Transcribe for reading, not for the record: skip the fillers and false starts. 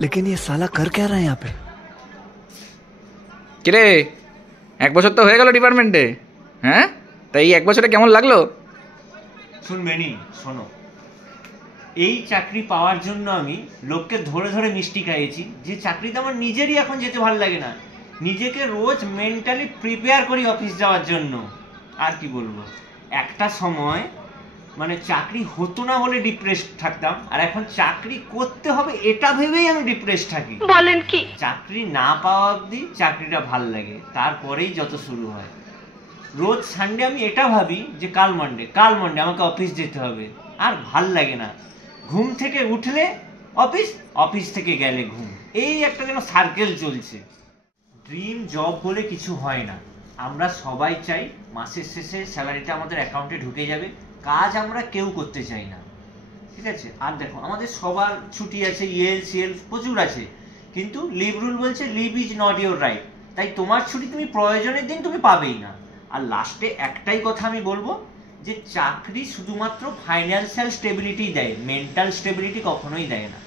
लेकिन ये साला कर क्या रहा है यहाँ पे? কিরে, 1 বছর তো হয়ে গেল ডিপার্টমেন্টে। হ্যাঁ, তাই এই 1 বছরে কেমন লাগলো? শুনবে নি, শোনো। এই চাকরি পাওয়ার জন্য আমি লোককে ধরে ধরে মিষ্টি খাইয়েছি, যে চাকরিতে আমার নিজেরই এখন যেতে ভালো লাগে না। নিজেকে রোজ মেন্টালি প্রিপেয়ার করি অফিস যাওয়ার জন্য। আর কি বলবো, একটা সময় মানে চাকরি হতো না বলে ডিপ্রেস থাকতাম, আর এখন চাকরি করতে হবে এটা ভেবেই আমি ডিপ্রেস থাকি। বলেন কি? চাকরি না পাওয়া অবধি চাকরিটা ভাল লাগে, তারপরেই যত শুরু হয়। রোজ সানডে আমি এটা ভাবি যে কাল মানডে আমাকে অফিস যেতে হবে, আর ভাল লাগে না। ঘুম থেকে উঠলে অফিস, অফিস থেকে গেলে ঘুম, এই একটা যেন সার্কেল চলছে। ড্রিম জব বলে কিছু হয় না। আমরা সবাই চাই মাসের শেষে স্যালারিটা আমাদের অ্যাকাউন্টে ঢুকে যাবে। কাজ আমরা কেউ করতে চাই না, ঠিক আছে? আর দেখো, আমাদের সবার ছুটি আছে, সিএল প্রচুর আছে, কিন্তু লিভ রুল বলছে leave is not your right. তাই তোমার ছুটি তুমি প্রয়োজনের দিন তুমি পাবেই না। আর লাস্টে একটাই কথা আমি বলবো, যে চাকরি শুধুমাত্র ফাইন্যান্সিয়াল স্টেবিলিটি দেয়, মেন্টাল স্টেবিলিটি কখনোই দেয় না।